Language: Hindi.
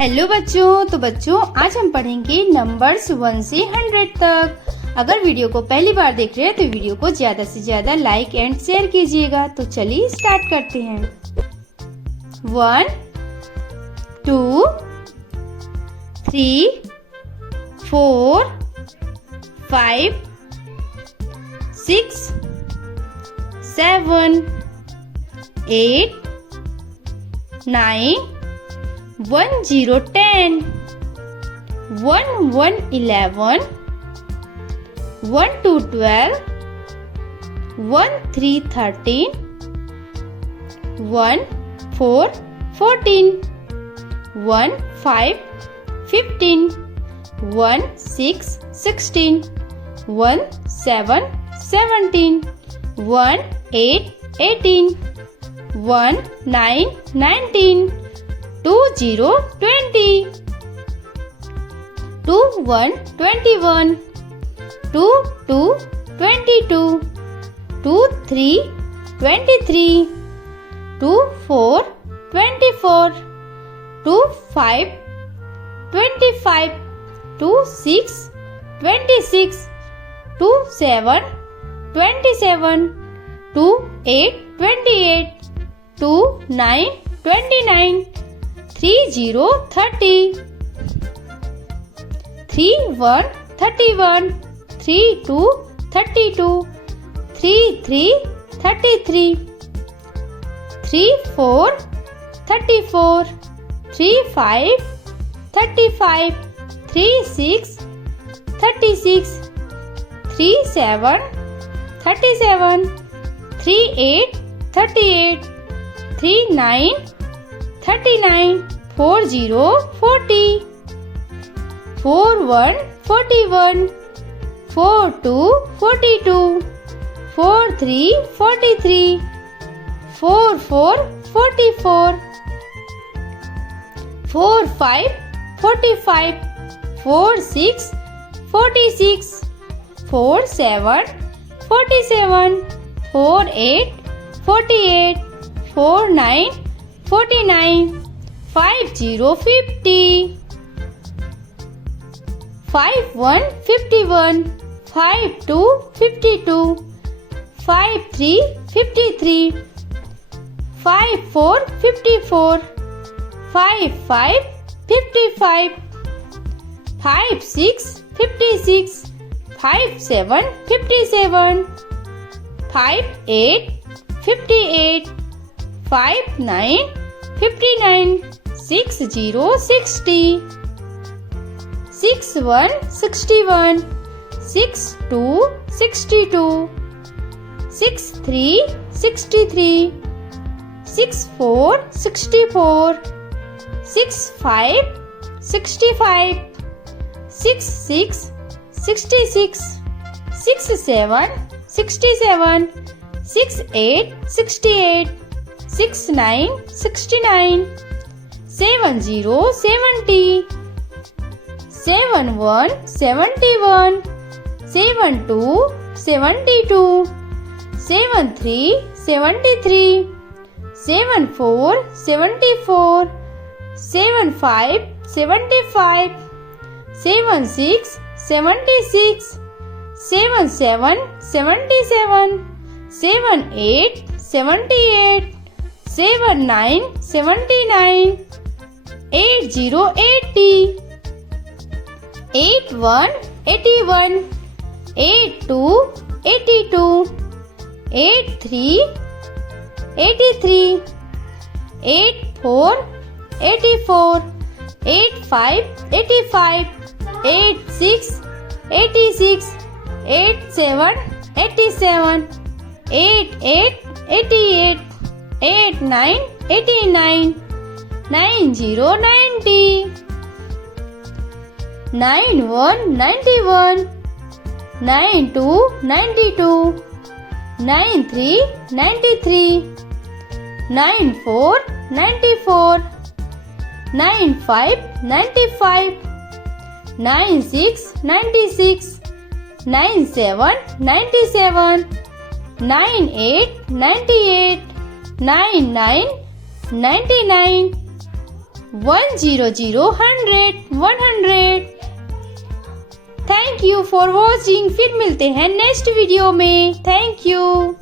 हेलो बच्चों, तो बच्चों आज हम पढ़ेंगे नंबर्स 1 से 100 तक। अगर वीडियो को पहली बार देख रहे हैं तो वीडियो को ज्यादा से ज्यादा लाइक एंड शेयर कीजिएगा। तो चलिए स्टार्ट करते हैं। 1 2 3 4 5 6 7 8 9 1 0 10 1 1 11 1 2 12 1 3 13 1 4 14 1 5 15 1 6 16 1 7 17 1 8 18 1 9 19 2 0 20 2 1 21 2 2 22 2 3 23 2 4 24 2 5 25 2 6 26 2 7 27 2 8 28 2 9 29 3 0 30 3 1 31 3 2 32 3 3 33 3 4 34 3 5 35 3 6 36 3 7 37 3 8 38 3 9 39 4 0 40 4 1 41 4 2 42 4 3 43 4 4 44 4 5 45 4 6 46 4 7 47 4 8 48 4 9 49 5 0 50 5 1 51 5 2 52 5 3 53 5 4 54 5 5 55 5 6 56 5 7 57 5 8 58 5 9 59 6 0 60 6 1 61 6 2 62 6 3 63 6 4 64 6 5 65 6 6 66 6 7 67 6 8 68 6 9 69 7 0 70 7 1 71 7 2 72 7 3 73 7 4 74 7 5 75 7 6 76 7 7 77 7 8 78 7 9 79 8 0 80 8 1 81 8 2 82 8 3 83 8 4 84 8 5 85 8 6 86 8 7 87 8 8 88 8 9 89 9 0 90 9 1 91 9 2 92 9 3 93 9 4 94 9 5 95 9 6 96 9 7 97 9 8 98 9 9 99 100 100। Thank you for watching. फिर मिलते हैं नेक्स्ट वीडियो में। Thank you.